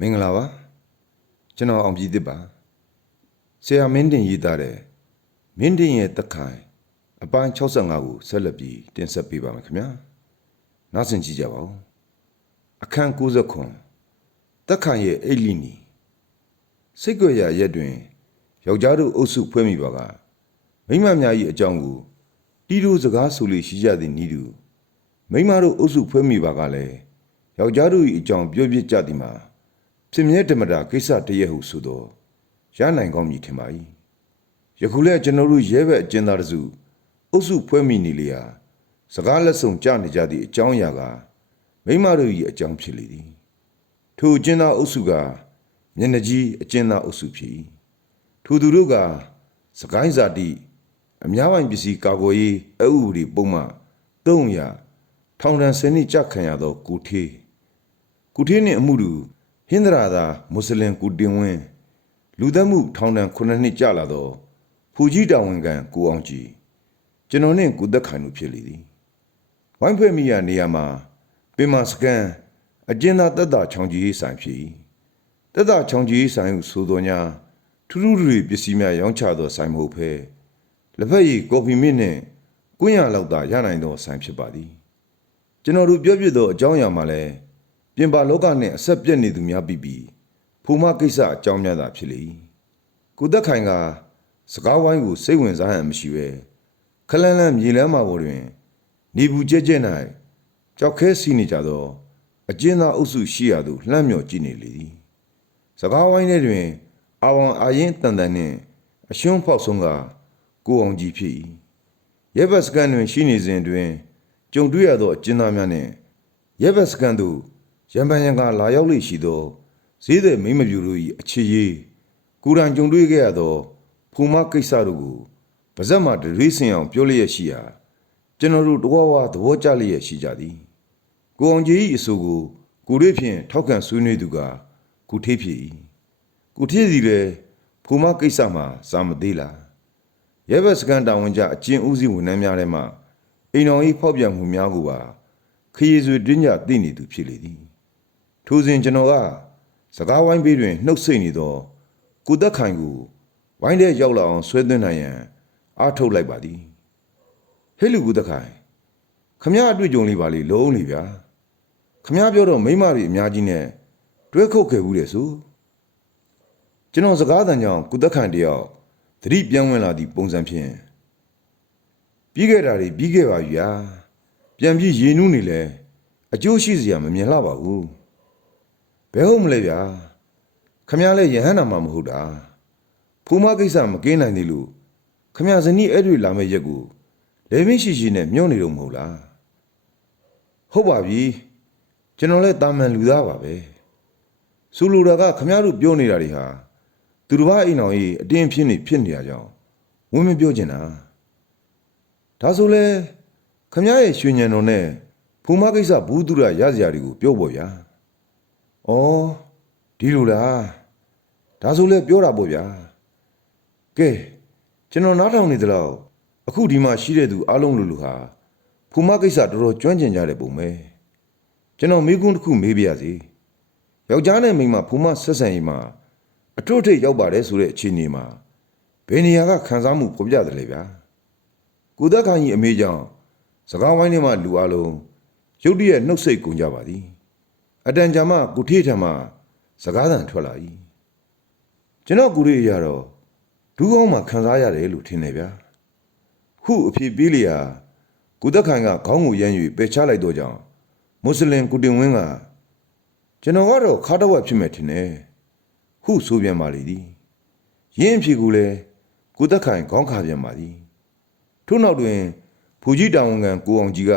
မင်္ဂလာပါကျွန်တော်အောင်ပြည်သစ်ပါဆရာမင်းတင်ရေးသားတဲ့မင်းတင်ရဲ့တက်ခိုင်အပိုင်း65ကိုဆက်လက်ပြီးတင်ဆက်ပေးပါမယ်ခင်ဗျာနားဆင်ကြည့်ကြပါဦးအခန်း69တက်ခိုင်ရဲ့အိတ်လီနီစိတ်ကြွရရက်တွင်ယောက်ျားတို့အုပ်စုဖွဲ့မိပါကမိန်းမများ၏အကြောင်းကိုတီးတို့စကားဆိုလို့ရှိကြသည်နီးတူမိန်းမတို့အုပ်စုဖွဲ့မိပါကလည်းယောက်ျားတို့၏အကြောင်းပြောပြကြသည်မှာ ဖြစ်မြဲဓမ္မတာကိစ္စတရက်ဟုဆိုတော့ရနိုင်ကောင်းမည်ထင်ပါ၏ယခုလဲကျွန်တော်တို့ရဲဘက်အကျဉ်းသားတစုအုပ်စုဖွဲ့မိနေလေရာစကားလက်ဆောင်ကြနေကြသည့်အကြောင်းအရာကမိမတို့၏အကြောင်းဖြစ်လေသည်ထိုအကျဉ်းသားအုပ်စုကမျက်နှာကြီးအကျဉ်းသားအုပ်စုဖြစ်၏ထိုသူတို့ကစကိုင်းဇာတိအများပိုင်းပစ္စည်းကာကွယ်ရေးအဥပဒေပုံမှန်300ထောင်ဒဏ်10နှစ်ကြခံရသောကိုထေးကုထေးနှင့်အမှုတူ ဟင်္ဒရာသာမွတ်စလင်ကုတင်ဝင်းလူသက်မှုထောင်ဒဏ်9နှစ်ကြာလာသောဖူကြီးတာဝန်ခံကိုအောင်ကြည်ကျွန်တော်နှင့်ကုသက်ခိုင်တို့ဖြစ်လေသည်ဝိုင်းဖွဲ့မိရနေရာမှာပင်မစကန်အကျဉ်းသားတက်တာချောင်ကြီးဆိုင်ဖြစ်၏တက်တာချောင်ကြီးဆိုင်ဟုဆိုတော်ညာထူးထူးတွေပစ္စည်းများရောင်းချသောဆိုင်မဟုတ်ဘဲလက်ဖက်ရည်ကော်ဖီမစ်နှင့်ကွင်းရလောက်သာရနိုင်သောဆိုင်ဖြစ်ပါသည်ကျွန်တော်တို့ပြောပြသောအကြောင်းအရာမှာလည်း ပြင်ပလောကနှင့်အဆက်ပြတ်နေသူများပြီးပြီးဖူမကိစ္စအကြောင်းများသာဖြစ်လေ၏ကိုသက်ခိုင်ကစကားဝိုင်းကိုစိတ်ဝင်စားဟန်မရှိပဲခလန်းလန်းမြေလမ်းမှာပေါ်တွင် နေဘူးကြဲကြဲ၌ကြောက်ခဲစီနေကြသောအကျဉ်းသားအုပ်စုရှိရာသို့လှမ်းမြော်ကြည့်နေလေသည်စကားဝိုင်းထဲတွင်အာဝန်အာရင်တန်တန်နှင့်အရှုံးဖောက်ဆုံးကကိုအောင်ကြီးဖြစ်၏ရဲဘတ်စကန်တွင်ရှိနေစဉ်တွင်ကြုံတွေ့ရသောအကျဉ်းသားများနှင့်ရဲဘတ်စကန်သို့ ရံပန်ရံကလာရောက်လိရှိသောဈေးသည်မိမပြူတို့၏အခြေရေးကိုရန်ကြုံတွေ့ခဲ့ရသောဖူမကိစ္စတို့ကိုပါဇက်မှတရွေးစင်အောင်ပြောလျက်ရှိရာကျွန်တော်တို့တဝဝသဘောကျလျက်ရှိကြသည်ကိုအောင်ကြီး၏အဆိုကိုကိုရွေးဖြင့်ထောက်ခံဆွေးနွေးသူကကိုထေးဖြစ်၏ကိုထေးစီလည်းဖူမကိစ္စမှာစာမသေးလားရဲဘက်စကန်တာဝန်ကြအကျဉ်ဦးစီးဝန်ထမ်းများထဲမှအိမ်တော်၏ဖောက်ပြန်မှုများကိုပါခရီးဆွေတွင်းကြသိနေသူဖြစ်လေသည် ထိုစဉ်ကျွန်တော်ကစကားဝိုင်းပေးတွင်နှုတ်ဆက်နေသောကုသက်ခိုင်ကိုဝိုင်းထဲရောက်လာအောင်ဆွဲသွင်းနိုင်ရန်အားထုတ်လိုက်ပါသည်ဟဲ့လူကုသက်ခိုင်ခမရအတွေ့အကြုံလေးပါလေလုံးလေဗျာခမရပြောတော့မိမတွေအများကြီးနဲ့တွဲခုတ်ခဲ့ဘူးတဲ့ဆိုကျွန်တော်စကားတန်ကြောင့်ကုသက်ခိုင်တယောက်သတိပြန်ဝင်လာသည့်ပုံစံဖြင့်ပြီးခဲ့တာတွေပြီးခဲ့ပါပြီဗျာပြန်ပြီးရေနူးနေလဲအကျိုးရှိစရာမမြင်လှပါဘူး ဘယ်ဟုတ်မလဲဗျာခမရလဲယဟန္တာမှမဟုတ်တာဖူးမကိစ္စမကင်းနိုင်သေးလို့ခမရဇနီးအဲ့တွေလာမဲ့ရက်ကိုလေမင်းရှိရှိနဲ့မြုံနေတော့မဟုတ်လားဟုတ်ပါပြီကျွန်တော်လဲတာမန်လူသားပါပဲစူလူတာကခမရတို့ပြောနေတာတွေဟာသူတစ်ပါးအိမ်တော်ကြီးအတင်းဖြစ်နေဖြစ်နေရကြောင်းဝင်းမပြောချင်တာဒါဆိုလဲခမရရဲ့ရွှေညံတော်နဲ့ဖူးမကိစ္စဘူးသူရရစရာတွေကိုပြောပေါ့ဗျာ ဩဒီလိုလားဒါဆိုလဲပြောတာပေါ့ဗျာကဲကျွန်တော်နားထောင်နေသလောက်အခုဒီမှာရှိတဲ့သူအားလုံးလူလူဟာဖူမကိစ္စတော်တော်ကျွမ်းကျင်ကြတဲ့ပုံပဲကျွန်တော်မိကွန်းတစ်ခုမေးပြရစီယောက်ျားနဲ့မိန်းမဖူမဆက်ဆံရေးမှာအထွတ်ထိပ်ရောက်ပါတယ်ဆိုတဲ့အခြေအနေမှာဘယ်နေရာကခံစားမှုဖော်ပြတယ်လဲဗျာကိုသက်ခိုင်ကြီးအမေကြောင့်စကားဝိုင်းထဲမှာလူအလုံးရုတ်တရက်နှုတ်ဆက်ကုန်ကြပါသည် အတန်ကြာမှကိုထေးထံမှစကားသံထွက်လာ၏ကျွန်တော်ကိုရေရတော့ဒူးကောင်းမှခံစားရတယ်လို့ထင်တယ်ဗျာခုအဖြစ်ပေးလျာကိုသက်ခိုင်ကခေါင်းကိုရမ်း၍ပယ်ချလိုက်တော့ကြောင်းမွတ်စလင်ကုတင်ဝင်းကကျွန်တော်ကတော့ခါတော့ဝက်ဖြစ်မဲ့ထင်တယ်ဟုဆိုပြန်ပါလေသည်ရင်းအဖြစ်ကိုလည်းကိုသက်ခိုင်ခေါင်းခါပြန်ပါသည်ထို့နောက်တွင်ဖူကြီးတောင်ဝန်ခံကိုအောင်ကြီးက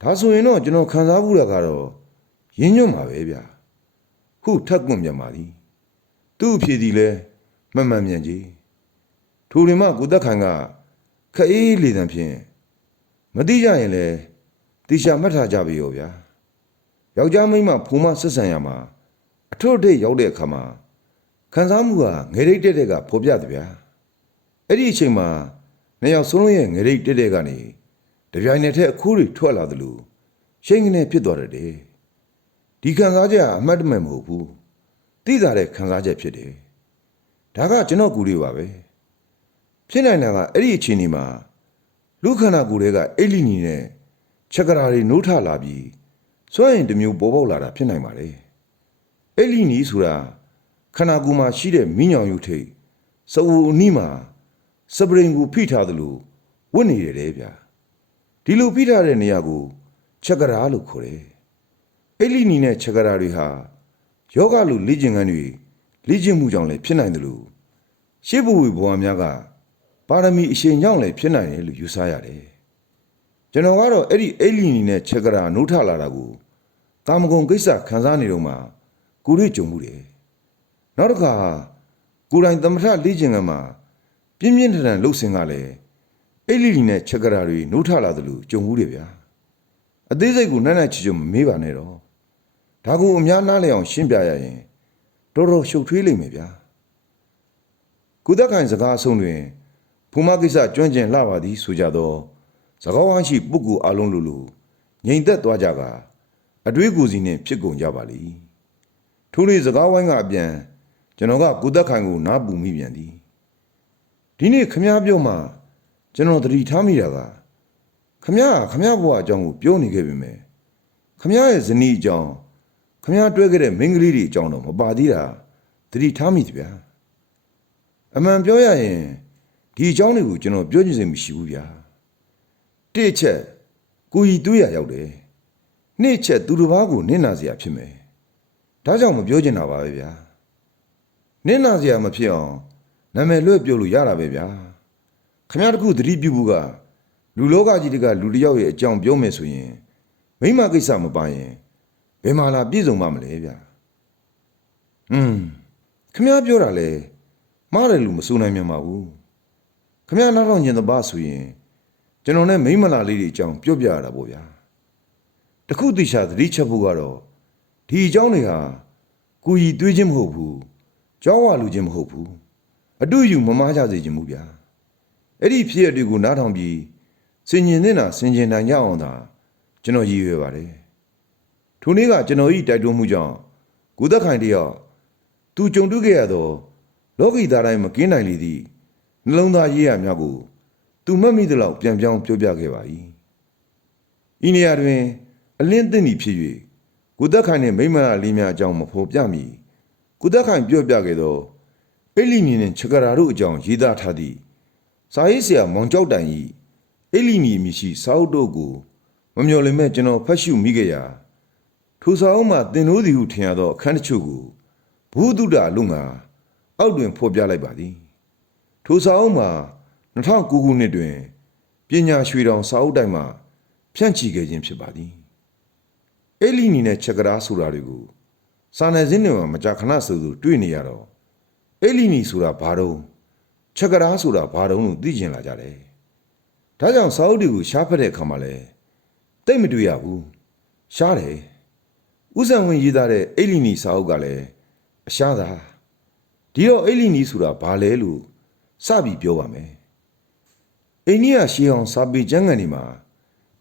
ဒါဆိုရင်တော့ကျွန်တော်ခံစားမှုတာကတော့ ရင်းညွတ်မှာပဲဗျာဟုထက်ကွန့်ပြန်ပါသည်သူ့အဖြေသည်လဲမှန်မှန်မြန်ကြီးထိုတွင်မှကိုသက်ခိုင်ကခအေးလေတံဖြင့်မတိကြရင်လဲတိရှာမှတ်ထားကြပြီရောဗျာယောက်ျားမိန်းမဖုံမဆက်ဆံရမှာအထွတ်အထိပ်ရောက်တဲ့အခါမှာခံစားမှုကငယ်ရိတ်တက်တဲ့ကဖော်ပြတယ်ဗျာအဲ့ဒီအချိန်မှာနှစ်ယောက်ဆုံးရဲ့ငယ်ရိတ်တက်တဲ့ကနေတပြိုင်နက်တည်းအခိုးတွေထွက်လာသလိုရှိန်ကနေဖြစ်သွားတယ်တဲ့ ဒီခံစားချက်ကအမှတ်တမဲ့မဟုတ်ဘူးသိတာတဲ့ခံစားချက်ဖြစ်တယ်ဒါကကျွန်တော်ကူလေးပါပဲဖြစ်နိုင်တာကအဲ့ဒီအခြေအနေမှာလူခန္ဓာကိုယ်တွေကအိတ်လီနီနဲ့ချက်ကရာတွေနိုးထလာပြီးစွန့်ရင်တစ်မျိုးပေါ်ပေါက်လာတာဖြစ်နိုင်ပါလေအိတ်လီနီဆိုတာခန္ဓာကိုယ်မှာရှိတဲ့မိညောင်ရုပ်ထိတ်စအူအနီးမှာစပရင်ကိုဖိထားသလိုဝတ်နေတယ်တဲ့ဗျာဒီလိုဖိထားတဲ့နေရာကိုချက်ကရာလို့ခေါ်တယ် အိတ်လီနီနဲ့ချက်ကရာတွေဟာယောဂလိုလေ့ကျင့်ခန်းတွေလေ့ကျင့်မှုကြောင့်လည်းဖြစ်နိုင်တယ်လို့ရှေးဘဝဘဝများကပါရမီအရှင်ကြောင့်လည်းဖြစ်နိုင်တယ်လို့ယူဆရတယ်။ကျွန်တော်ကတော့အဲ့ဒီအိတ်လီနီနဲ့ချက်ကရာနှုတ်ထလာတာကိုကာမဂုဏ်ကိစ္စခံစားနေတော့မှကိုရွေ့ကြုံမှုတယ်။နောက်တစ်ခါကိုယ်တိုင်သမထလေ့ကျင့်ခန်းမှာပြင်းပြင်းထန်ထန်လှုပ်ဆင်ကလည်းအိတ်လီနီနဲ့ချက်ကရာတွေနှုတ်ထလာတယ်လို့ကြုံမှုတယ်ဗျာ။အသေးစိတ်ကိုနှက်နှက်ချီချွတ်မမေးပါနဲ့တော့ ဒါကိုအများနားလည်အောင်ရှင်းပြရရင်တော်တော်ရှုပ်ထွေးလိမ့်မယ်ဗျာကုသခိုင်စကားအဆုံးတွင်ဖူမကိစ္စကျွမ်းကျင်လှပါသည်ဆိုကြသောစကားဝိုင်းရှိပုဂ္ဂိုလ်အလုံးလိုလိုငြိမ်သက်သွားကြကအတွေးကိုယ်စီနှင့်ဖြစ်ကုန်ကြပါလိမ့်ထို့နေ့စကားဝိုင်းကအပြန်ကျွန်တော်ကကုသခိုင်ကိုနားပူမိပြန်သည်ဒီနေ့ခမားပြောမှကျွန်တော်သတိထားမိတာကခမရခမရဘဝအကြောင်းကိုပြောနေခဲ့ပြီမယ်ခမရရဲ့ဇနီးအကြောင်း ခမရတွဲခဲ့တဲ့မိန်းကလေးတွေအကြောင်းတော့မပါသေးတာသတိထားမိသဗျာအမှန်ပြောရရင်ဒီအကြောင်းတွေကိုကျွန်တော်ပြောချင်စိတ်မရှိဘူးဗျာတိအချက်ကိုကြီးတွေးရရောက်တယ်နှစ်အချက်သူတစ်ပါးကိုနင့်နာစရာဖြစ်မယ်ဒါကြောင့်မပြောချင်တာပါပဲဗျာနင့်နာစရာမဖြစ်အောင်နာမည်လွှဲပြောလို့ရတာပဲဗျာခမရတခုသတိပြုဖို့ကလူလောကကြီးတကလူတစ်ယောက်ရဲ့အကြောင်းပြောမယ်ဆိုရင်မိမကိစ္စမပါရင် ဘယ်မှာလာပြည့်စုံမှမလဲဗျာ။อืมခမ ्या ပြောတာလဲမှားတယ်လို့မဆိုနိုင်မြန်ပါဘူး။ခမ ्या နောက်တော့ညင်တပါဆိုရင်ကျွန်တော်နဲ့မိမလာလေးတွေအကြောင်းပြောပြရတာပေါ့ဗျာ။တခုတိချာသတိချက်ဖို့ကတော့ဒီအကြောင်းတွေဟာကိုကြီးတွေးခြင်းမဟုတ်ဘူး။ကြောက်ဝလူခြင်းမဟုတ်ဘူး။အတူယူမမားကြစေခြင်းမူဗျာ။ အဲ့ဒီဖြစ်ရတွေကိုနားထောင်ပြီးစင်ကျင်နေတာစင်ကျင်နိုင်ကြအောင်သာကျွန်တော်ရည်ရွယ်ပါတယ် ထိုနေ့ကကျွန်တော်ဤတိုက်တွန်းမှုကြောင့်ကုသခိုင်တယောက်သူကြုံတွေ့ခဲ့ရသောလောကီသားတိုင်းမကင်းနိုင်လေသည့်နှလုံးသားရေးရများကိုသူမှတ်မိသလောက်ပြန်ပြောင်းပြောပြခဲ့ပါ၏ဤနေရာတွင် အလင်းသင့်သည်ဖြစ်၍ကုသခိုင်နှင့်မိမနာလေးများအကြောင်းမဖော်ပြမီကုသခိုင်ပြောပြခဲ့သောအိလိနီနှင့်ချကရာတို့အကြောင်းရေးသားထားသည့်စာရေးဆရာမောင်ကြောက်တိုင်ဤအိလီနီအမည်ရှိစာအုပ်တို့ကိုမမျော်လင့်မဲ့ကျွန်တော်ဖတ်ရှုမိခဲ့ရာ ထိုစာအုပ်မှာသင်တို့သည်ဟုထင်ရသောအခန်းတစ်ချို့ကိုဘုဒ္ဓအလုံးငါအောက်တွင်ဖော်ပြလိုက်ပါသည်ထိုစာအုပ်မှာ2009ခုနှစ်တွင်ပညာရွှေတောင်စာအုပ်တိုင်မှဖြန့်ချီခဲ့ခြင်းဖြစ်ပါသည်အိလီနီနဲ့ချက်ကရာဆိုတာတွေကိုစာနယ်ဇင်းတွေမှာမကြာခဏဆိုသူတွေ့နေရတော့အိလီနီဆိုတာဘာတော့ချက်ကရာဆိုတာဘာတုံးလို့သိကျင်လာကြတယ်။ဒါကြောင့်စာအုပ်တွေကိုရှားဖက်တဲ့အခါမှာလဲတိတ်မတွေ့ရဘူး။ရှားတယ်။ ဥဇံဝင်ရေးသားတဲ့အိလီနီစာအုပ်ကလည်းအရှားသာဒီတော့အိလီနီဆိုတာဘာလဲလို့စပြီးပြောပါမယ်။အိန္ဒိယရှေးအောင်စာပေကျမ်းဂန်တွေမှာ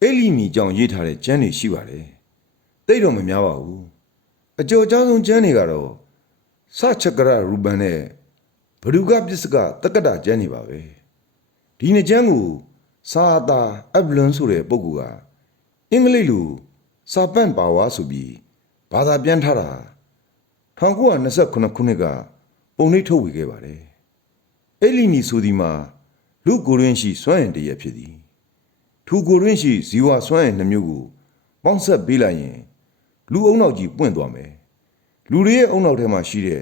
အိလီနီကြောင့်ရေးထားတဲ့ကျမ်းတွေရှိပါတယ်။တိတ်တော့မများပါဘူး။အကျော်အကျဆုံးကျမ်းတွေကတော့စချက်ကရရူပန်နဲ့ဘဒုကပစ္စကတက္ကတာကျမ်းနေပါပဲဒီနှစ်ကျမ်းကိုစာသာအဗလွန်ဆိုတဲ့ပုဂ္ဂိုလ်ကအင်္ဂလိပ်လိုစာပန့်ပါဝါဆိုပြီး ဘာသာပြန်ထားတာ1929ခုနှစ်ကပုံနှိပ်ထုတ်ဝေခဲ့ပါတယ်အဲ့လီနီဆိုဒီမှာလူကိုရင်းရှိစွမ်းရင်တရက်ဖြစ်သည်ထူကိုရင်းရှိဇီဝစွမ်းရင်နှမျိုးကိုပေါင်းဆက်ပေးလိုက်ရင်လူအုံနောက်ကြီးပွင့်သွားမယ်လူတွေရဲ့အုံနောက်ထဲမှာရှိတဲ့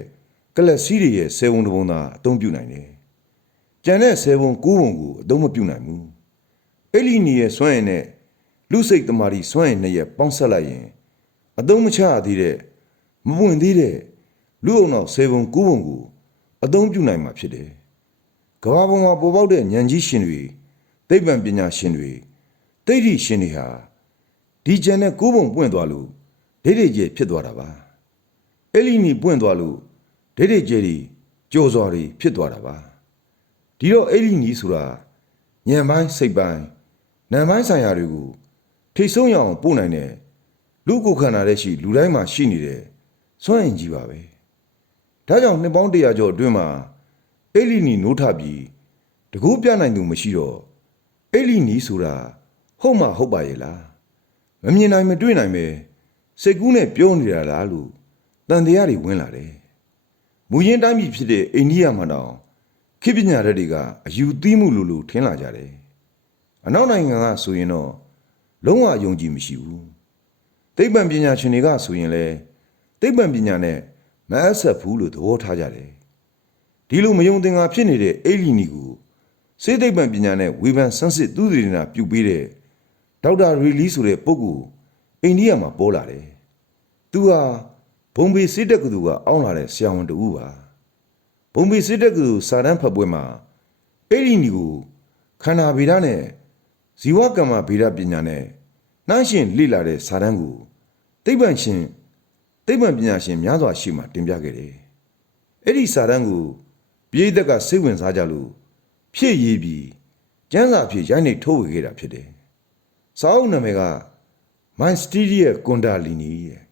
ကလပ်စီးတွေရဲ့ဆယ်ဘုံတစ်ဘုံသာအသုံးပြုနိုင်တယ်။ကျန်တဲ့ဆယ်ဘုံကိုးဘုံကိုအသုံးမပြုနိုင်ဘူး။အဲ့လီနီရဲ့စွမ်းရည်နဲ့လူစိတ်တမာရီစွမ်းရည်နဲ့ရဲ့ပေါင်းဆက်လိုက်ရင် အသုံးမချရသေးတဲ့မပွင့်သေးတဲ့လူအောင်တော့ဆယ်ဘုံကိုးဘုံကိုအသုံးပြုနိုင်မှာဖြစ်တယ်။ကမ္ဘာပေါ်မှာပေါ်ပေါက်တဲ့ဉာဏ်ကြီးရှင်တွေသိပ္ပံပညာရှင်တွေသိဋ္ဌိရှင်တွေဟာဒီကျန်တဲ့ကိုးဘုံပွင့်သွားလို့ဒိဋ္ဌိကျဖြစ်သွားတာပါ။အဲ့လီနီပွင့်သွားလို့ဒိဋ္ဌိကျဲတွေကြော်စွာတွေဖြစ်သွားတာပါဒီတော့အဲ့ဒီနီးဆိုတာညံပိုင်းစိတ်ပိုင်းနံပိုင်းဆိုင်ရာတွေကိုထိတ်ဆုံးရအောင်ပို့နိုင်တဲ့ လူကိုယ်ခန္ဓာရဲ့ရှိလူတိုင်းမှာရှိနေတဲ့စွန့်ရင်ကြီးပါပဲဒါကြောင့်နှစ်ပေါင်းတရာကျော်အတွင်းမှာအိလိနီနိုးထပြီးတကူပြနိုင်သူမရှိတော့အိလိနီဆိုတာဟုတ်မှဟုတ်ပါရဲ့လားမမြင်နိုင်မတွေ့နိုင်ပဲစိတ်ကူးနဲ့ပြောနေတာလားလို့တန်တရားတွေဝင်လာတယ်မူရင်းတိုင်းပြည်ဖြစ်တဲ့အိန္ဒိယမှာတောင်ခေတ်ပညာရက်တွေကအယူသီးမှုလိုလိုထင်လာကြတယ်အနောက်နိုင်ငံကဆိုရင်တော့လုံးဝအယုံကြည်မရှိဘူး သိပ္ပံပညာရှင်တွေကဆိုရင်လည်းသိပ္ပံပညာနဲ့မအပ်ဆက်ဘူးလို့သဘောထားကြတယ်ဒီလိုမယုံသင်္ကာဖြစ်နေတဲ့အိလီနီကိုစေသိပ္ပံပညာနဲ့ဝေဖန်ဆန်းစစ်သူတွေနာပြုပေးတဲ့ဒေါက်တာရီလီဆိုတဲ့ပုဂ္ဂိုလ်အိန္ဒိယမှာပေါ်လာတယ်သူဟာဘုံဘေးစစ်တက်ကသူကအောင်းလာတဲ့ဆရာဝန်တူပါဘုံဘီစစ်တက်ကူစာတန်းဖတ်ပွဲမှာအဲ့ဒီနီကိုခန္ဓာဗေဒနဲ့ဇီဝကမ္မဗေဒပညာနဲ့ နှိုင်းရှင်လေ့လာတဲ့စာတန်းကိုသိပ္ပံရှင်သိပ္ပံပညာရှင်များစွာရှိမှတင်ပြခဲ့တယ်။အဲ့ဒီစာတန်းကိုပြည်သက်ကစိတ်ဝင်စားကြလို့ဖြည့်ရေးပြီးကျန်းစာဖြည့်ရိုက်နေထုတ်ဝေခဲ့တာဖြစ်တယ်။စာအုပ်နာမည်က My Studio Kundalini ရဲ့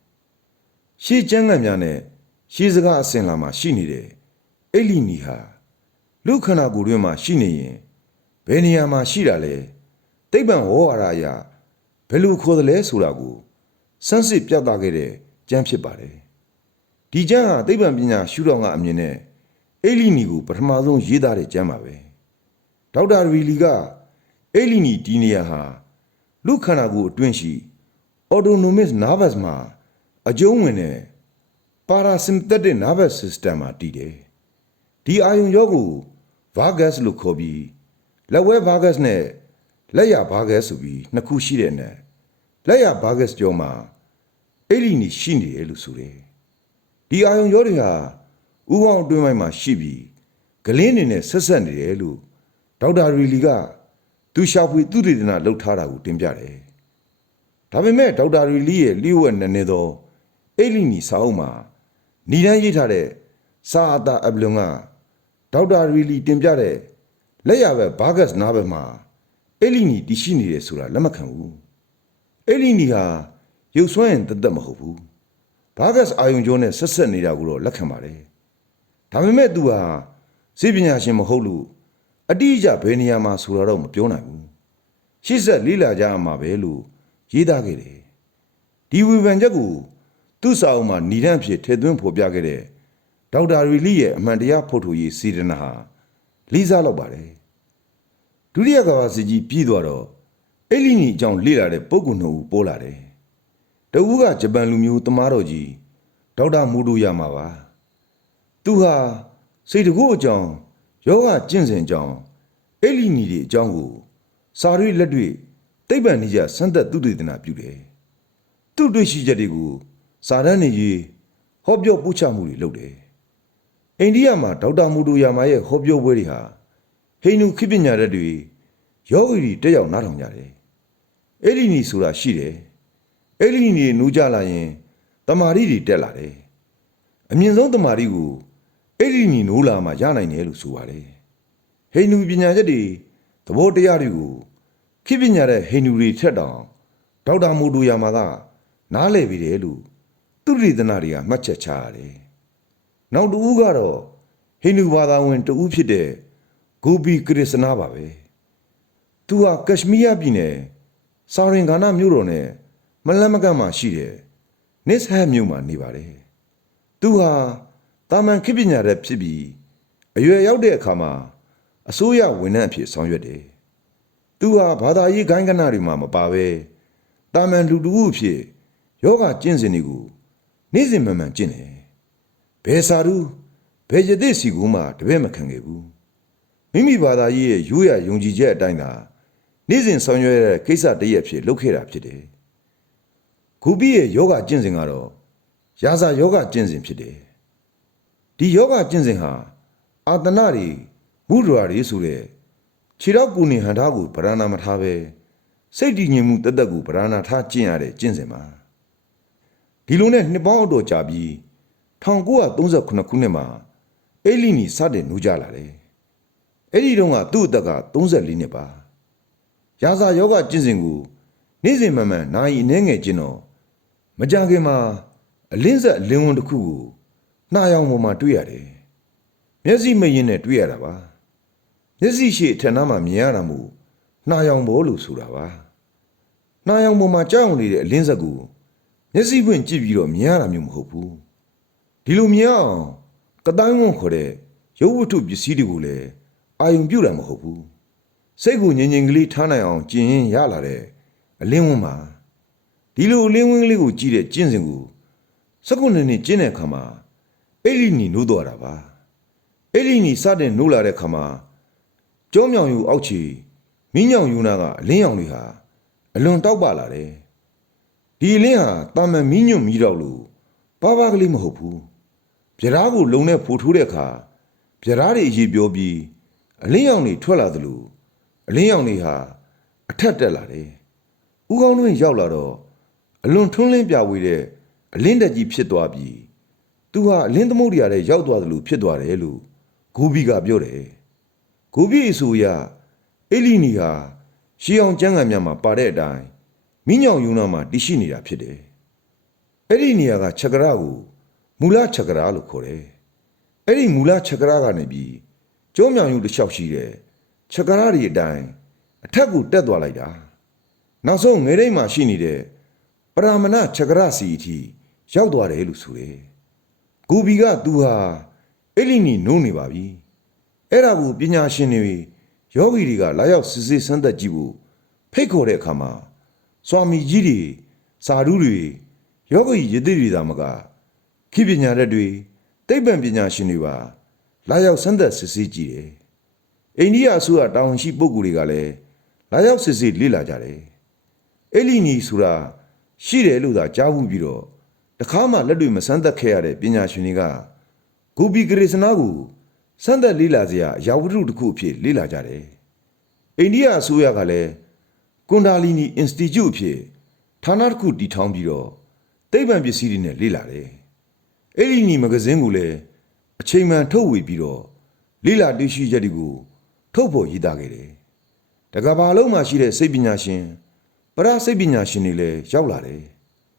ရှေ့ကျန်းငံများနဲ့ရှေ့စကားအစင်လာမှာရှိနေတဲ့အဲ့လီနီဟာလူခန္ဓာကိုယ်တွင်းမှာရှိနေရင်ဘယ်နေရာမှာရှိတာလဲသိပ္ပံဝေါ်ရာအရာဘ ယ်လိုခေါ်သလဲဆိုတာကိုစမ်းစစ်ပြသခဲ့တဲ့ကျမ်းဖြစ်ပါတယ်ဒီကျမ်းဟာသိပ္ပံပညာရှုထောင့်ကအမြင်နဲ့အဲ့လီနီကိုပထမဆုံးရေးသားတဲ့ကျမ်းပါပဲဒေါက်တာရီလီကအဲ့လီနီဒီနေရာဟာလူခန္ဓာကိုယ်အတွင်းရှိ autonomous nervous မှာအကျုံးဝင်တဲ့ parasympathetic nervous system မှာတည်တယ်ဒီအာယုံရောကို vagus လို့ခေါ်ပြီးလက်ဝဲ vagus နဲ့လက်ရ vagus ဆိုပြီးနှစ်ခုရှိတဲ့နဲ့ လက်ရ vagus ကြောမှာအဲ့ဒီနီရှိနေတယ်လို့ဆိုတယ်ဒီအာယုံရောတွေဟာဥပေါင်းအတွင်းပိုင်းမှာရှိပြီးဂလင်းနေနဲ့ဆက်ဆက်နေတယ်လို့ဒေါက်တာရီလီကသူရှာဖွေသူတည်တနာလှုပ်ထားတာကိုတင်ပြတယ်ဒါပေမဲ့ဒေါက်တာရီလီရဲ့လျှို့ဝှက်နေနေသောအဲ့လီနီစာအုပ်မှာဏိဒန်းရေးထားတဲ့စာအတာအပလုံကဒေါက်တာရီလီတင်ပြတဲ့လက်ရဘက်ဘာဂတ်နားဘက်မှာအဲ့လီနီတည်ရှိနေတယ်ဆိုတာလက်မခံဘူး အဲ့လီနီဟာရုပ်ဆွမ်းရင်တသက်မဟုတ်ဘူးဘာဂတ်အာယုံကျော်နဲ့ဆက်ဆက်နေတာကိုတော့လက်ခံပါတယ်ဒါပေမဲ့သူဟာစိပညာရှင်မဟုတ်လို့အတိအကျဘယ်နေရာမှာဆိုတာတော့မပြောနိုင်ဘူးရှေ့ဆက်လေးလာကြရမှာပဲလို့ရေးသားခဲ့တယ်ဒီဝေဖန်ချက်ကိုသူ့စာအုပ်မှာဏိဒန်းဖြစ်ထည့်သွင်းဖော်ပြခဲ့တဲ့ဒေါက်တာရီလီရဲ့အမှန်တရားဖို့ထုတ်ရေးစီရနာဟာလေးစားလောက်ပါတယ်ဒုတိယကမ္ဘာစစ်ကြီးပြီးသွားတော့ အဲ့လီနီအကြောင်းလေ့လာတဲ့ပုဂ္ဂိုလ်နှစ်ဦးပေါ်လာတယ်တဦးကဂျပန်လူမျိုးတမားတော်ကြီးဒေါက်တာမူဒိုယာမာပါသူဟာစိတ်တကူအကြောင်းယောဂကျင့်စဉ်အကြောင်းအဲ့လီနီတွေအကြောင်းကိုစာရွေးလက်တွေ့သိပ္ပံနည်းကျစမ်းသပ်သူတည်တနာပြုတယ်သူ့တွေ့ရှိချက်တွေကိုစာတမ်းနေရေးဟောပြောပူချမှုတွေလုပ်တယ်အိန္ဒိယမှာဒေါက်တာမူဒိုယာမာရဲ့ဟောပြောပွဲတွေဟာဟိန္ဒူခေတ်ပညာရက်တွေယောဂီတွေတက်ရောက်နားထောင်ကြတယ် အဲ့ဒီနီဆိုတာရှိတယ်အဲ့ဒီနီနူးကြလာရင်တမာရီတွေတက်လာတယ်အမြင့်ဆုံးတမာရီကိုအဲ့ဒီနီနိုးလာမှရနိုင်တယ်လို့ဆိုပါတယ်ဟိန္ဒူပညာရက်တွေသဘောတရားတွေကိုခေတ်ပညာတဲ့ဟိန္ဒူတွေထက်တောင်ဒေါက်တာမူဒိုယာမာကနားလည်ပြီးတယ်လို့သူရိဒနာတွေကမှတ်ချက်ချရတယ်။နောက်တစ်ဦးကတော့ဟိန္ဒူဘာသာဝင်တဦးဖြစ်တဲ့ဂူဘီကရစ်နာပါပဲ။သူဟာကက်ရှမီးယားပြည်နယ် စာရင်ဂါနာမြို့တော်နဲ့မလန်မကန့်မှာရှိတဲ့နစ်ဟတ်မြို့မှာနေပါတယ်။သူဟာတာမန်ခေပညာတဲ့ဖြစ်ပြီးအရွယ်ရောက်တဲ့အခါမှာအစိုးရဝန်ထမ်းအဖြစ်ဆောင်ရွက်တယ်။သူဟာဘာသာရေးဂိုင်းကနတွေမှာမပါပဲတာမန်လူတူအဖြစ်ယောဂကျင့်စဉ်တွေကိုနေ့စဉ်မှန်မှန်ကျင့်တယ်ဘယ်စာရူးဘယ်ယသိစီကူမှတပည့်မခံခဲ့ဘူးမိမိဘာသာရေးရဲ့ရိုးရာယုံကြည်ချက်အတိုင်းသာ နေ့စဉ်ဆောင်ရွက်ရတဲ့ကိစ္စတည်းရဲ့ဖြစ်လုပ်ခဲ့တာဖြစ်တယ်ဂူပိရဲ့ယောဂကျင့်စဉ်ကတော့ရာဇာယောဂကျင့်စဉ်ဖြစ်တယ်ဒီယောဂကျင့်စဉ်ဟာအာတနာတွေမုဒရာတွေဆိုတဲ့ခြေတော့ကူနေဟန်ထားကိုဗရဏာမထားပဲစိတ်တည်ငြိမ်မှုတက်တက်ကိုဗရဏာထားကျင့်ရတဲ့ကျင့်စဉ်ပါဒီလိုနဲ့နှစ်ပေါင်းအတော်ကြာပြီး1938ခုနှစ်မှာအေလီနီစတဲ့နှူးကြလာတယ်။အဲ့ဒီတုန်းကသူ့အသက်က34နှစ်ပါ။ ရာဇာယောဂကျင့်စဉ်ကိုနေ့စဉ်မှန်မှန်နိုင်အနှဲငယ်ကျင့်တော့မကြခင်မှာအလင်းဆက်လင်းဝန်တစ်ခုကိုနှာရောင်ပေါ်မှာတွေ့ရတယ်မျက်စိမရင်နဲ့တွေ့ရတာပါမျက်စိရှိအထက်နားမှာမြင်ရတာမို့နှာရောင်ပေါ်လို့ဆိုတာပါနှာရောင်ပေါ်မှာကြောက်နေတဲ့အလင်းဆက်ကိုမျက်စိပွင့်ကြည့်ပြီးတော့မြင်ရတာမျိုးမဟုတ်ဘူးဒီလိုမြင်အောင်ကတိုင်းဝန်ခေါ်တဲ့ရုပ်ဝတ္ထုပစ္စည်းတွေကိုလည်းအာယုံပြုတ်တာမဟုတ်ဘူး စိတ်ကိုငြိမ်ငြိမ်ကလေးထားနိုင်အောင်ကျင်ရင်ရလာတဲ့အလင်းဝန်ပါဒီလိုအလင်းဝန်ကလေးကိုကြည့်တဲ့ကျင့်စဉ်ကိုစက္ကုနှစ်နှစ်ကျင့်တဲ့အခါမှာအဲ့ဒီနီနိုးသွားတာပါအဲ့ဒီနီစတဲ့နိုးလာတဲ့အခါမှာကြောမြောင်ယူအောက်ချီမင်းညောင်ယူနာကအလင်းရောင်တွေဟာအလွန်တောက်ပလာတယ်ဒီအလင်းဟာတာမန်မင်းညွန့်မီးတော့လို့ပါပါကလေးမဟုတ်ဘူးပြဓားကိုလုံနဲ့ဖိုထိုးတဲ့အခါပြဓားတွေအရေးပြောပြီးအလင်းရောင်တွေထွက်လာသလို အလင်းရောင်တွေဟာအထက်တက်လာတယ်ဥကောင်းတွင်ရောက်လာတော့အလွန်ထွန်းလင်းပြဝေးတဲ့အလင်းတက်ကြီးဖြစ်သွားပြီးသူဟာအလင်းသမုဒ္ဒရာထဲရောက်သွားသလိုဖြစ်သွားတယ်လို့ဂူဘီကပြောတယ်ဂူဘီအဆိုအရအေလီနီဟာရှီအောင်ကျန်းကန်များမှာပါတဲ့အတိုင်းမိညောင်ယူနာမှာတည်ရှိနေတာဖြစ်တယ်အဲ့ဒီနေရာကချက်ကရကိုမူလချက်ကရလို့ခေါ်တယ်အဲ့ဒီမူလချက်ကရကနေပြီးကျုံးမြောင်ယူတစ်လျှောက်ရှိတယ် ချက်ကရတွေအတိုင်းအထက်ကိုတက်သွားလိုက်တာနောက်ဆုံးငယ်ရိတ်မှာရှိနေတဲ့ပရမဏချက်ကရစီအထိရောက်သွားတယ်လို့ဆိုတယ်ဂူဘီကသူဟာအေလီနီနုံးနေပါပြီအဲ့ဒါကိုပညာရှင်တွေယောဂီတွေကလာရောက်စစ်စစ်ဆန်းသက်ကြည့်ဖို့ဖိတ်ခေါ်တဲ့အခါမှာစွာမီကြီးတွေစာဓုတွေယောဂီရည်သီတွေသာမကခိပညာရက်တွေသိပ္ပံပညာရှင်တွေပါလာရောက်ဆန်းသက်စစ်စစ်ကြည့်တယ် အိန္ဒိယအစိုးရတာဝန်ရှိပုဂ္ဂိုလ်တွေကလည်းလာရောက်စစ်စစ်လေ့လာကြတယ်အေလီနီဆိုတာရှိတယ်လို့သာကြားဘူးပြီးတော့တခါမှလက်တွေမဆန်းသက်ခဲ့ရတဲ့ပညာရှင်တွေကဂူဘီဂရေစနာကိုစမ်းသက်လေ့လာစရာအရာဝတ္ထုတစ်ခုအဖြစ်လေ့လာကြတယ်။အိန္ဒိယအစိုးရကလည်းကွန်ဒါလီနီအင်စတီကျုအဖြစ်ဌာနတစ်ခုတည်ထောင်ပြီးတော့သိပ္ပံပစ္စည်းတွေနဲ့လေ့လာတယ်။အဲ့ဒီနီမဂဇင်းကိုလည်းအချိန်မှန်ထုတ်ဝေပြီးတော့လေ့လာတွေ့ရှိချက်တွေကို ထုတ်ဖော်ရေးသားခဲ့တယ်။တကဘာလုံးမှာရှိတဲ့စိတ်ပညာရှင်ပရစိတ်ပညာရှင်တွေလည်းရောက်လာတယ်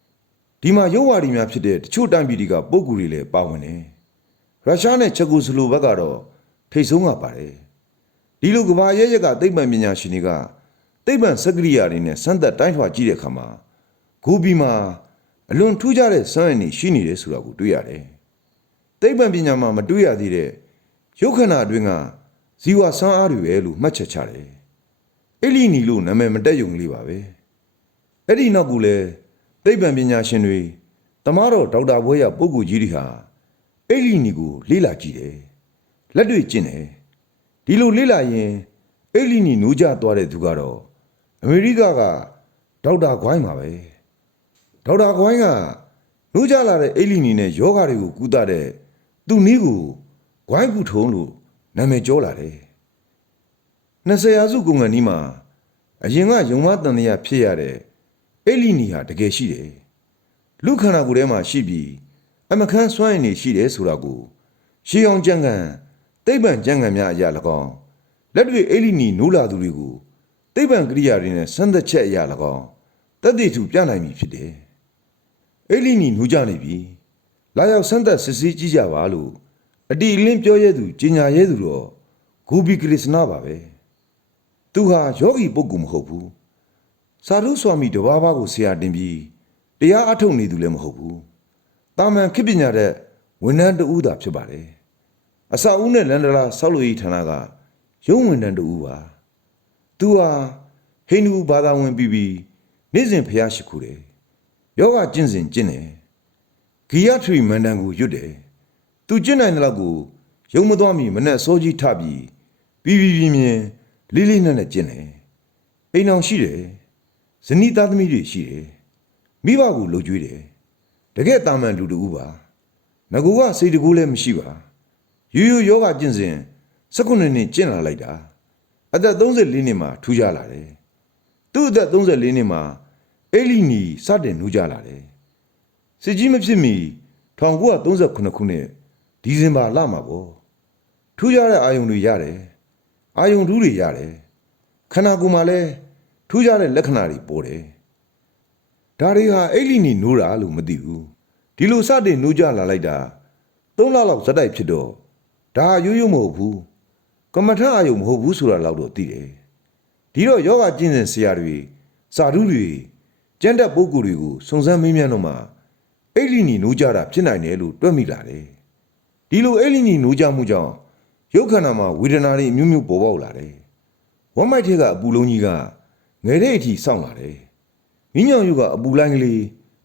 ။ဒီမှာရုပ်ဝါဒီများဖြစ်တဲ့တချို့တိုင်းပြည်တွေကပုံကူတွေလည်းပါဝင်တယ်။ရုရှားနဲ့ချက်ကိုစလိုဘက်ကတော့ထိတ်ဆုံးကပါတယ်ဒီလိုကဘာရဲရက်ကသိပ္ပံပညာရှင်တွေကသိပ္ပံစက္ကရိယာတွေနဲ့စမ်းသပ်တိုင်းထွာကြည့်တဲ့အခါမှာဂူဘီမှာအလွန်ထူးခြားတဲ့စွမ်းရည်ရှိနေတယ်ဆိုတာကိုတွေ့ရတယ်သိပ္ပံပညာမှာမတွေ့ရသေးတဲ့ရုပ်ခန္ဓာအတွင်းက ဇီဝဆွမ်းအားတွေပဲလို့မှတ်ချက်ချတယ်အလီနီလို့နာမည်မတက်ယုံကလေးပါပဲအဲ့ဒီနောက်ကူလဲသိပ္ပံပညာရှင်တွေတမားတော်ဒေါက်တာဘွဲရပုဂ္ဂိုလ်ကြီးတွေဟာအဲ့ဒီနီကိုလေးလာကြည့်တယ်လက်တွေ့ကျင့်တယ်ဒီလိုလေးလာရင်အဲ့ဒီနီနိုးကြသွားတဲ့သူကတော့အမေရိကကဒေါက်တာဂွိုင်းပါပဲဒေါက်တာဂွိုင်းကနိုးကြလာတဲ့အဲ့ဒီနီနဲ့ယောဂတွေကိုကုသတဲ့သူနီးကိုဂွိုင်းကုထုံးလို့ နာမည်ကျော်လာတယ်20ရာစုကုန်ကန်ဒီမှာအရင်ကယုံမတန်တရားဖြစ်ရတဲ့အဲ့ဒီနီဟာတကယ်ရှိတယ်လူခန္ဓာကိုယ်ထဲမှာရှိပြီးအမခန်းစွမ်းရည်နေရှိတယ်ဆိုတာကိုရှေးအောင်ကြံကန်သိပ္ပံကြံကန်များအရာ၎င်းလက်တွေ့အိလိနီနိုးလာသူတွေကိုသိပ္ပံကိရိယာတွေနဲ့စမ်းသပ်ချက်အရာ၎င်းတသက်သူပြနိုင်ပြီဖြစ်တယ်။အိလိနီနိုးကြနေပြီ။လာရောက်စမ်းသပ်စစ်ဆေးကြည့်ကြပါလို့ အတီအလင်းပြောရဲသူကြီးညာရဲသူတော့ဂူဘီကရစ်နာပါပဲ။သူဟာယောဂီပုဂ္ဂိုလ်မဟုတ်ဘူး။စာရုစွာမီတဘာဘာကိုဆရာတင်ပြီးတရားအထုတ်နေသူလည်းမဟုတ်ဘူး။တာမန်ခေပညာတဲ့ဝန်ထမ်းတဦးသာဖြစ်ပါတယ်အစာဦးနဲ့လန်ဒလာဆောက်လုပ်ရေးဌာနကရုံးဝန်ထမ်းတဦးပါသူဟာဟိန္ဒူဘာသာဝင်ပြီးပြီးနေ့စဉ်ဖျားရှိခိုးတယ်ယောဂကျင့်စဉ်ကျင့်တယ်ဂီယထရီမန္တန်ကိုရွတ်တယ် သူကျင့်နိုင်တဲ့လောက်ကိုယုံမသွားမီမနဲ့စောကြီးထပြီးပြီးပြီးပြင်းပြင်းလေးလေးနက်နက်ကျင့်တယ်အိမ်အောင်ရှိတယ်ဇနီးသားသမီးတွေရှိတယ်မိဘကိုလှုပ်ကြွေးတယ်တကယ်တာမန်လူတူပါငကူကစိတ်တကူလည်းမရှိပါရိုးရိုးယောဂကျင့်စဉ်19နှစ်ကျင့်လာလိုက်တာအသက်34နှစ်မှာထူးခြားလာတယ်သူ့အသက်34နှစ်မှာအေလီနီစတင်နှူးကြလာတယ်စစ်ကြီးမဖြစ်မီ1938ခုနှစ် ဒီဇင်ဘာလမှာပေါ့ထူးခြားတဲ့အာယုံတွေရတယ်အာယုံထူးတွေရတယ်ခန္ဓာကိုယ်မှာလည်းထူးခြားတဲ့လက္ခဏာတွေပေါ်တယ်ဒါတွေဟာအိတ်လီနီနိုးတာလို့မသိဘူးဒီလိုစတင်နိုးကြလာလိုက်တာသုံးလလောက်ဇက်တိုက်ဖြစ်တော့ဒါရိုးရိုးမဟုတ်ဘူးကမ္မထအယုံမဟုတ်ဘူးဆိုတာလောက်တော့သိတယ်ဒီတော့ယောဂကျင့်စဉ်ဆရာတွေစာဓုတွေကျင့်တဲ့ပုဂ္ဂိုလ်တွေကိုစုံစမ်းမေးမြန်းတော့မှအိတ်လီနီနိုးကြတာဖြစ်နိုင်တယ်လို့တွက်မိလာတယ် ဒီလိုအိတ်လီနီနိုးကြမှုကြောင့်ရုပ်ခန္ဓာမှာဝေဒနာတွေအမျိုးမျိုးပေါ်ပေါက်လာတယ်ဝမ်းမိုက်ထက်ကအပူလုံးကြီးကငယ်တဲ့အထိစောင့်လာတယ်မြင်းညောင်ယူကအပူလိုင်းကလေး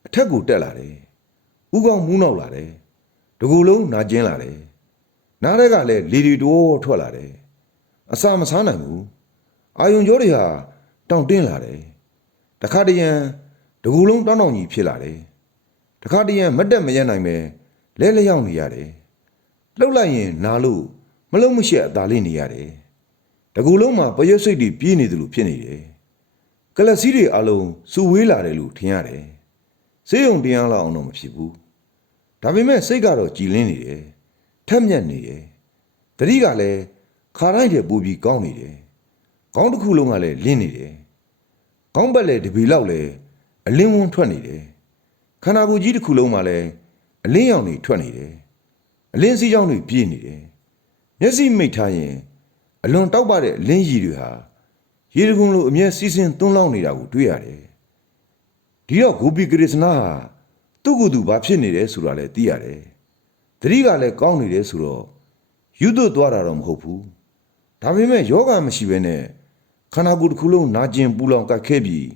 အထက်ကိုတက်လာတယ်။ဥကောင်းမူးနောက်လာတယ်။တကူလုံးနာကျင်းလာတယ်။နားထဲကလည်းလေတွေတိုးထွက်လာတယ်။အစာမစားနိုင်ဘူး။အာယုံကြောတွေဟာတောင့်တင်းလာတယ်။တခါတရံတကူလုံးတောင်းတောင်းကြီးဖြစ်လာတယ်။တခါတရံမတ်တက်မရက်နိုင်ပဲလဲလျောက်နေရတယ်။ လှုပ်လိုက်ရင်နာလို့မလုံးမရှက်အသာလေးနေရတယ်။တကူလုံးမှာပရွက်စိတ်တွေပြေးနေသလိုဖြစ်နေတယ်။ကလစီတွေအလုံးစုဝေးလာတယ်လို့ထင်ရတယ်။စေးုံတရားလောက်အောင်တော့မဖြစ်ဘူး။ဒါပေမဲ့စိတ်ကတော့ကြည်လင်းနေတယ်။ထက်မြက်နေတယ်။တတိကလည်းခါတိုင်းတည်းပူပြီးကောင်းနေတယ်။ကောင်းတစ်ခုလုံးကလည်းလင်းနေတယ်။ကောင်းဘက်လည်းတပီလောက်လည်းအလင်းဝန်းထွက်နေတယ်။ခန္ဓာကိုယ်ကြီးတစ်ခုလုံးမှာလည်းအလင်းရောင်တွေထွက်နေတယ်။ အလင်းစီးကြောင်းတွေပြည့်နေတယ်။မျက်စိမိတ်ထားရင်အလွန်တောက်ပတဲ့အလင်းရည်တွေဟာရေတကုံလိုအမျက်စီးစင်းသွန်းလောင်းနေတာကိုတွေ့ရတယ်။ဒီတော့ဂူပီကရစ်စနာဟာသူ့ကိုယ်သူဘာဖြစ်နေတယ်ဆိုတာလည်းသိရတယ်။သတိကလည်းကောင်းနေတယ်ဆိုတော့ယူသွတ်သွားတာတော့မဟုတ်ဘူး။ဒါပေမဲ့ယောဂမရှိဘဲနဲ့ခန္ဓာကိုယ်တစ်ခုလုံးနာကျင်ပူလောင်ကတ်ခဲပြီး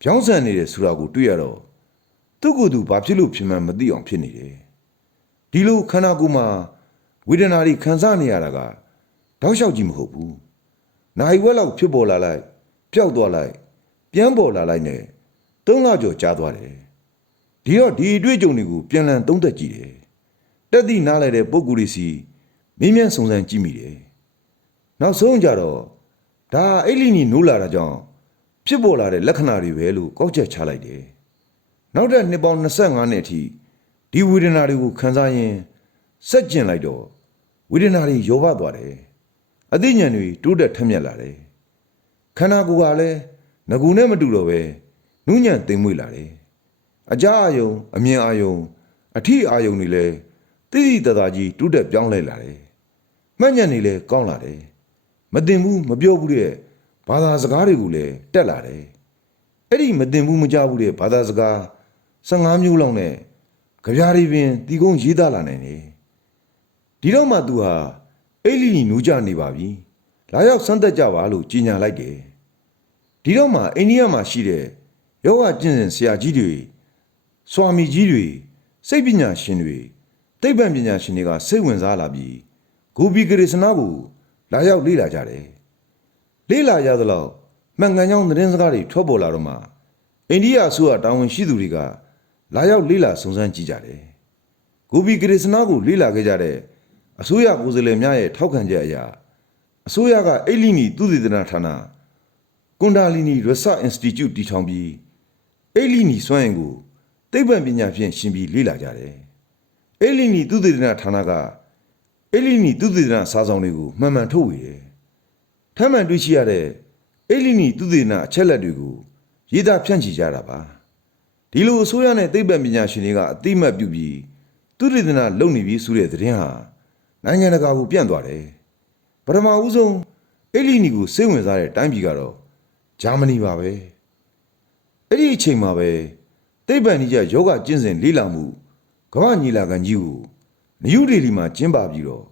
ပြောင်းဆန်နေတယ်ဆိုတာကိုတွေ့ရတော့သူ့ကိုယ်သူဘာဖြစ်လို့ဖြစ်မှန်းမသိအောင်ဖြစ်နေတယ်။ ဒီလိုခန္ဓာကိုယ်မှာဝေဒနာတွေခံစားနေရတာကတောက်လျှောက်ကြီးမဟုတ်ဘူး။နိုင်ဝက်လောက်ဖြစ်ပေါ်လာလိုက်ပျောက်သွားလိုက်ပြန်ပေါ်လာလိုက်နဲ့သုံးလကျော်ကြာသွားတယ်ဒီတော့ဒီအတွေ့အကြုံတွေကိုပြန်လည်သုံးသပ်ကြည့်တယ်တက်သည့်နားလဲတဲ့ပုံကူရီစီမင်းမြန်စုံစမ်းကြည့်မိတယ်နောက်ဆုံးကြတော့ဒါအိတ်လီနီနိုးလာတာကြောင့်ဖြစ်ပေါ်လာတဲ့လက္ခဏာတွေပဲလို့ကောက်ချက်ချလိုက်တယ်နောက်တဲ့နှစ်ပေါင်း25နှစ်အထိ ဒီဝေဒနာတွေကိုခံစားရင်စက်ကျင်လိုက်တော့ဝေဒနာတွေရောဘသွားတယ်အသိဉာဏ်တွေတိုးတက်ထက်မြက်လာတယ်ခန္ဓာကိုယ်ကလည်းငကူနဲ့မတူတော့ပဲနုညံ့သိမ်မွေ့လာတယ်အကြအာယုံအမြင်အာယုံအထီအာယုံတွေလည်းတိတိတသာကြီးတိုးတက်ပြောင်းလဲလာတယ်မှတ်ဉာဏ်တွေလည်းကောင်းလာတယ်မတင်ဘူးမပြောဘူးတဲ့ဘာသာစကားတွေကိုလည်းတက်လာတယ်အဲ့ဒီမတင်ဘူးမကြဘူးတဲ့ဘာသာစကား15မျိုးလောက်နဲ့ ကြပြားတွေပင်တီကုန်းရေးသားလာနိုင်တယ်ဒီတော့မှသူဟာအိတ်လီနီနူးကြနေပါပြီ။လာရောက်စမ်းသက်ကြပါလို့ကြီးညာလိုက်တယ်။ဒီတော့မှအိန္ဒိယမှာရှိတဲ့ယောဂကျင့်စဉ်ဆရာကြီးတွေစွာမီကြီးတွေစိတ်ပညာရှင်တွေသိပ္ပံပညာရှင်တွေကစိတ်ဝင်စားလာပြီးဂူဘီဂရိစနာကိုလာရောက်လေ့လာကြတယ်။လေ့လာရသလောက်မှန်ကန်ကြောင်းသတင်းစကားတွေထွက်ပေါ်လာတော့မှအိန္ဒိယအစိုးရတာဝန်ရှိသူတွေက လာရောက်လေ့လာစုံစမ်းကြည့်ကြတယ်။ဂူဘီဂရိစနာကိုလေ့လာခဲ့ကြတဲ့အစိုးရကိုယ်စားလှယ်များရဲ့ထောက်ခံချက်အရအစိုးရကအိတ်လီနီသုတေသနဌာနကွန်ဒါလီနီ Research Institute တည်ထောင်ပြီးအိတ်လီနီစွမ်းအင်ကိုသိပ္ပံပညာဖြင့်ရှင်ပြီးလေ့လာကြတယ်။အိတ်လီနီသုတေသနဌာနကအိတ်လီနီသုတေသနစာဆောင်တွေကိုမှန်မှန်ထုတ်ဝေတယ်။ထပ်မံတွေ့ရှိရတဲ့အိတ်လီနီသုတေသနအချက်လက်တွေကိုရေးသားဖြန့်ချီကြတာပါ။ ဒီလိုအစိုးရနဲ့သိပ္ပံပညာရှင်တွေကအတိမတ်ပြုပြီးသူတေသနာလုပ်နေပြီဆိုတဲ့သတင်းဟာနိုင်ငံတကာကိုပြန့်သွားတယ်။ပထမဦးဆုံးအိလီနီကိုစိတ်ဝင်စားတဲ့တိုင်းပြည်ကတော့ဂျာမနီပါပဲ။အဲ့ဒီအချိန်မှာပဲသိပ္ပံကြီးကယောဂကျင့်စဉ်လေ့လာမှုကမ္ဘာညီလာခံကြီးကိုနယူးဒေလီမှာကျင်းပပြီးတော့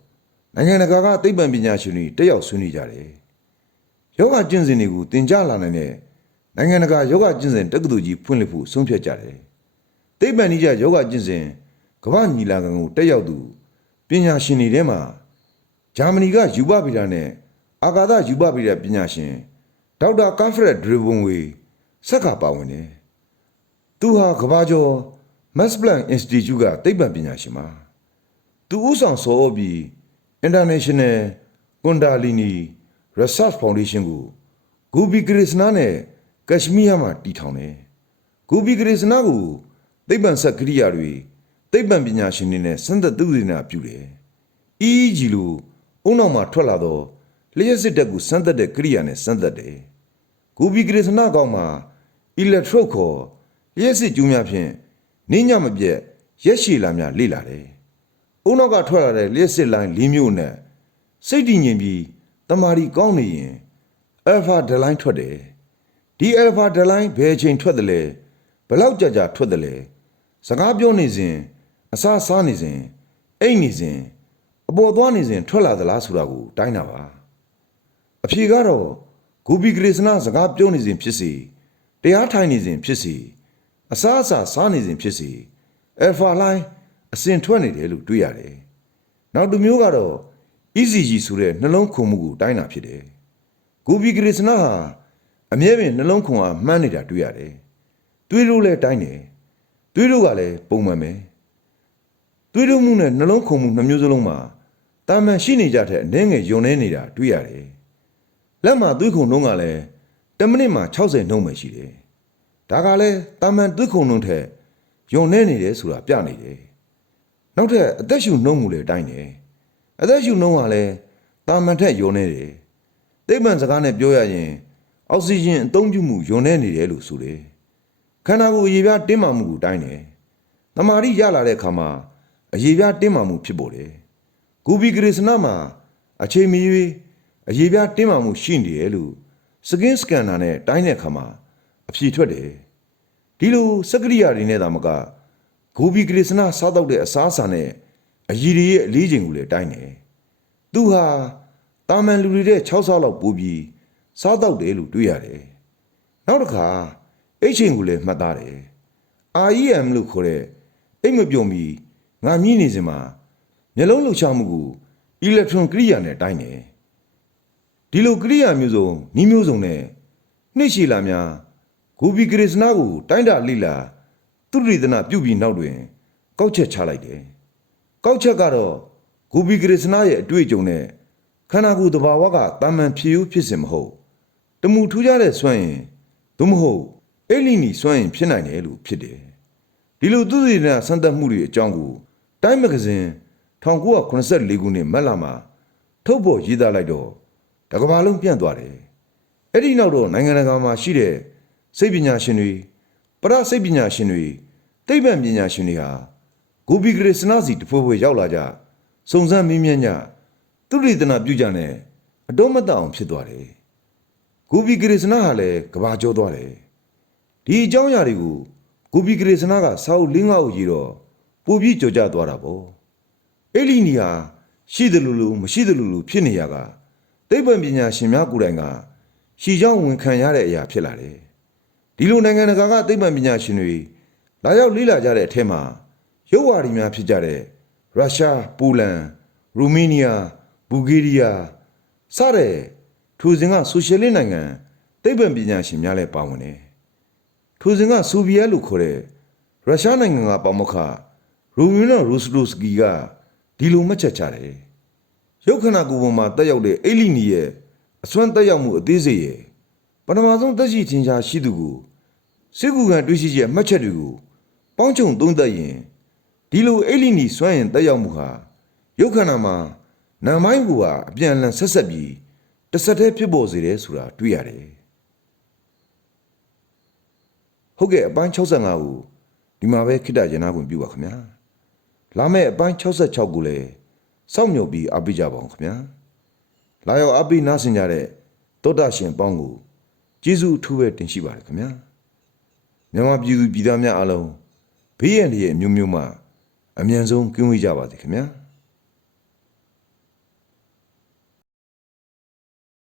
နိုင်ငံတကာကသိပ္ပံပညာရှင်တွေတက်ရောက်ဆွေးနွေးကြတယ်။ယောဂကျင့်စဉ်တွေကိုသင်ကြားလာနိုင်တဲ့ နိုင်ငံတကာယောဂကျင့်စဉ်တက္ကသိုလ်ကြီးဖွင့်လှစ်ဖို့ဆုံးဖြတ်ကြတယ်။သိပ္ပံနည်းကျယောဂကျင့်စဉ်ကမ္ဘာညီလာခံကိုတက်ရောက်သူပညာရှင်တွေထဲမှာဂျာမနီကယူပဗီဒာနဲ့အာကာသယူပဗီဒာပညာရှင်ဒေါက်တာကာဖရက်ဒရီဘွန်ဝေဆက်ကပါဝင်တယ်။သူဟာကမ္ဘာကျော် Max Planck Institute ကသိပ္ပံပညာရှင်ပါ။သူဥဆောင်ဆော်ပြီး International Kundalini Research Foundation ကိုဂူဘီဂရစ်စနာနဲ့ ကက်ရှမီးယားမှာတည်ထောင်တယ်။ဂူဘီဂရစ်စနာကိုသိပ္ပံဆက်ကရိယာတွေသိပ္ပံပညာရှင်တွေနဲ့စံသက်သုတေသနာပြုတယ်။ EEG လို့အုံနောက်မှာထွက်လာတော့လျှက်စစ်တက်ကိုစမ်းသက်တဲ့ကရိယာနဲ့စမ်းသက်တယ်။ဂူဘီဂရစ်စနာကောင်မှာ electrode ခေါ်လျှက်စစ်ကျူးများဖြင့်နင်းညမပြက်ရက်ရှည်လာများလေ့လာတယ်။အုံနောက်ကထွက်လာတဲ့လျှက်စစ်လိုင်းလေးမျိုးနဲ့စိတ်တည်ငြိမ်ပြီးတမာရီကောင်းနေရင်အယ်ဖာဒလိုင်းထွက်တယ်။ ဒီအယ်ဖာဒလိုင်းဘယ်အချိန်ထွက်တယ်လဲဘယ်လောက်ကြာကြာထွက်တယ်လဲစကားပြောနေစဉ်အစားစားနေစဉ်အိတ်နေစဉ်အပေါ်သွားနေစဉ်ထွက်လာသလားဆိုတာကိုတိုင်းတာပါအဖြေကတော့ဂူဘီဂရေစနာစကားပြောနေစဉ်ဖြစ်စီတရားထိုင်နေစဉ်ဖြစ်စီအစားအစာစားနေစဉ်ဖြစ်စီအယ်ဖာလိုင်းအစဉ်ထွက်နေတယ်လို့တွေ့ရတယ်နောက်တစ်မျိုးကတော့ ECG ဆိုတဲ့နှလုံးခုန်မှုကိုတိုင်းတာဖြစ်တယ်ဂူဘီဂရေစနာဟာ အမြဲပင်နှလုံးခုန်အားမှန်းနေတာတွေ့ရတယ်တွေးလို့လဲတိုင်းတယ်တွေးလို့ကလည်းပုံမှန်ပဲတွေးလို့မှုနဲ့နှလုံးခုန်မှုနှစ်မျိုးစလုံးမှာတာမန်ရှိနေကြတဲ့အနှဲငယ်ယုံနေနေတာတွေ့ရတယ်လက်မှာတွေးခုန်နှုံးကလည်း10မိနစ်မှာ60နှုံးပဲရှိတယ်ဒါကလည်းတာမန်တွေးခုန်နှုံးထက်ယုံနေနေတယ်ဆိုတာပြနေတယ်နောက်ထပ်အသက်ရှူနှုံးမှုလည်းတိုင်းတယ်အသက်ရှူနှုံးကလည်းတာမန်ထက်ယုံနေတယ်သိပ္ပံစကားနဲ့ပြောရရင် အောက်ဆီဂျင်အသုံးပြုမှုယုံနေနေတယ်လို့ဆိုတယ်ခန္ဓာကိုယ်အရေပြားတင်းမာမှုကိုတိုင်းတယ်တမာရီရလာတဲ့အခါမှာအရေပြားတင်းမာမှုဖြစ်ပေါ်တယ်ဂူဘီဂရေစနာမှာအချိန်မီ၍အရေပြားတင်းမာမှုရှိနေတယ်လို့စကင်းစကန်နာနဲ့တိုင်းတဲ့အခါမှာအဖြေထွက်တယ်ဒီလိုစက္ကရိယာတွေနဲ့သာမကဂူဘီဂရေစနာစားတော့တဲ့အစားအစာနဲ့အရည်တွေရဲ့အလေးချိန်ကိုလည်းတိုင်းတယ်သူဟာတာမန်လူတွေတဲ့6ဆလောက်ပိုးပြီး စားတော့တယ်လို့တွေ့ရတယ်နောက်တစ်ခါအိတ်ချိန်ကိုလည်းမှတ်သားတယ် REM လို့ခေါ်တဲ့အိတ်မပြုံပြီးငါမြည်နေစင်မှာမျက်လုံးလှုပ်ရှားမှုကိုအီလက်ထရွန်ကိရိယာနဲ့တိုင်းတယ်ဒီလိုကိရိယာမျိုးစုံနှီးမျိုးစုံနဲ့နှိမ့်ရှည်လာများဂူဘီဂရေစနာကို တိုင်းတာလိလာသူရိဒနာပြုတ်ပြီးနောက်တွင် ကောက်ချက်ချလိုက်တယ်ကောက်ချက်ကတော့ဂူဘီဂရေစနာရဲ့အတွေ့အကြုံနဲ့ခန္ဓာကိုယ်တဘာဝကတာမန်ဖြည့်ယူဖြစ်စဉ်မဟုတ် တမူထူးခြားတဲ့စွမ်းရင်သို့မဟုတ်အဲ့လီနီစွမ်းရင်ဖြစ်နိုင်တယ်လို့ဖြစ်တယ်ဒီလိုသူရိဒနာစံတက်မှုတွေအကြောင်းကိုတိုင်းမဂဇင်း1984ခုနှစ်မတ်လမှာထုတ်ပေါ်ရေးသားလိုက်တော့တကဘာလုံးပြန့်သွားတယ်အဲ့ဒီနောက်တော့နိုင်ငံတကာမှာရှိတဲ့စိတ်ပညာရှင်တွေပရစိတ်ပညာရှင်တွေသိပ္ပံပညာရှင်တွေဟာဂူဘီဂရေစနာစီတဖိုးဖွယ်ရောက်လာကြစုံစမ်းမင်းမြန်းကြသူရိဒနာပြုကြနဲ့အတော့မတအောင်ဖြစ်သွားတယ် ဂူဘီဂရေစနာဟာလည်းကဘာကျော်သွားတယ်ဒီအကြောင်းအရာတွေကိုဂူဘီဂရေစနာကစာအုပ်လင်းငါ့ကိုရေးတော့ပူပြီးကြော်ကြသွားတာပေါ့အဲ့လီနီဟာရှိတယ်လို့လို့မရှိတယ်လို့လို့ဖြစ်နေရကသိပ္ပံပညာရှင်များကိုယ်တိုင်ကရှီချောင်းဝန်ခံရတဲ့အရာဖြစ်လာတယ်ဒီလိုနိုင်ငံတကာကသိပ္ပံပညာရှင်တွေလာရောက်လေ့လာကြတဲ့အထက်မှာရုပ်ဝါဒီများဖြစ်ကြတဲ့ရုရှားပိုလန်ရူမီးနီးယားဘူဂေးရီးယားစတဲ့ ထိုစဉ်ကဆိုရှယ်လစ်နိုင်ငံသိပ္ပံပညာရှင်များလည်းပါဝင်တယ်ထိုစဉ်ကဆိုဗီယက်လို့ခေါ်တဲ့ရုရှားနိုင်ငံကပေါမခရူမီနိုရူစတိုစကီကဒီလိုမှတ်ချက်ချတယ်ရုပ်ခန္ဓာကိုယ်ပေါ်မှာတက်ရောက်တဲ့အိလိနီရဲ့အစွမ်းတက်ရောက်မှုအသေးစိတ်ရဲ့ပထမဆုံးသက်ရှိချင်းရှားရှိသူကိုစစ်ကူကန်တွေးရှိချက်မှတ်ချက်တွေကိုပေါင်းချုံသုံးသပ်ရင်ဒီလိုအိလိနီစွမ်းရင်တက်ရောက်မှုဟာရုပ်ခန္ဓာမှာနာမိုင်းကိုဟာအပြန်အလှန်ဆက်ဆက်ပြီး တစ်ဆက်တည်းဖြစ်ပေါ်စေတယ်ဆိုတာတွေ့ရတယ်ဟုတ်ကဲ့အပိုင်း65ကိုဒီမှာပဲခိတ္တရနာခွင့်ပြုပါခင်ဗျာလာမယ့်အပိုင်း66ကိုလည်းစောင့်မျှော်ပြီးအားပေးကြပါအောင်ခင်ဗျာလာရောက်အားပေးနားဆင်ကြတဲ့တောတာရှင်ပေါင်းကိုကျေးဇူးအထူးပဲတင်ရှိပါတယ်ခင်ဗျာမြန်မာပြည်သူပြည်သားများအားလုံးဘေးရန်တွေရဲ့အမျိုးမျိုးမှအမြန်ဆုံးကင်းဝေးကြပါစေခင်ဗျာ